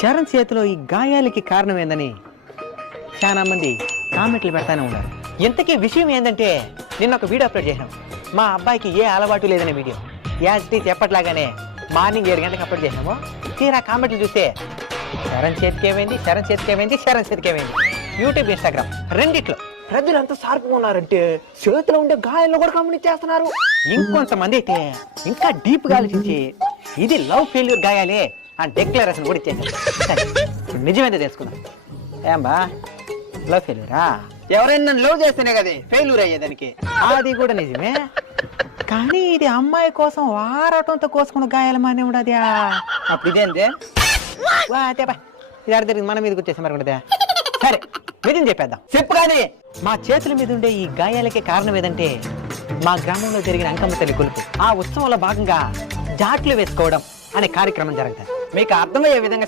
చరణ్ చేతిలో ఈ గాయాలకి కారణం ఏందని చాలా మంది కామెంట్లు పెడతానే ఉన్నారు. ఇంతకీ విషయం ఏంటంటే నిన్న ఒక వీడియో అప్లోడ్ చేసాం. మా అబ్బాయికి ఏ అలవాటు లేదనే వీడియో యాజ్ టీచ్ ఎప్పట్లాగానే మార్నింగ్ 7 గంటలకు అప్లోడ్ చేసాము. తీరా కామెంట్లు చూస్తే చరణ్ చేతికి ఏమైంది, చరణ్ చేతికి ఏమైంది, చరణ్ చేతికి ఏమైంది, యూట్యూబ్ ఇన్స్టాగ్రామ్ రెండిట్లో ప్రజలు ఎంత షార్ప్గా ఉన్నారంటే చేతిలో ఉండే గాయాలను కూడా కామెంట్ చేస్తున్నారు. ఇంకొంతమంది అయితే ఇంకా డీప్ గా ఆలోచించి ఇది లవ్ ఫెయిల్యూర్ గాయాలే అని డిక్లరేషన్ కూడా ఇచ్చేసారు. సరే, నిజమైతే తెలుసుకుందాం. ఏం బా లవ్ ఫెయిల్యూరా? ఎవరైనా నన్ను లవ్ చేస్తేనే కదా ఫెయిల్యూర్ అయ్యేదానికి. అది కూడా నిజమే, కానీ ఇది అమ్మాయి కోసం వారటంతో కోసుకున్న గాయాల మానే ఉండదు. అప్పుడు ఇదేంటే ఇది అర్థం మన మీద గుర్తేసి మరి ఉండదా? సరే నిజం చెప్పేద్దాం. చెప్పు కానీ. మా చేతుల మీద ఉండే ఈ గాయాలకి కారణం ఏదంటే మా గ్రామంలో జరిగిన అంకమ్మ తల్లి కొలుపు. ఆ ఉత్సవంలో భాగంగా జాట్లు వేసుకోవడం అనే కార్యక్రమం జరుగుతుంది. మీకు అర్థమయ్యే విధంగా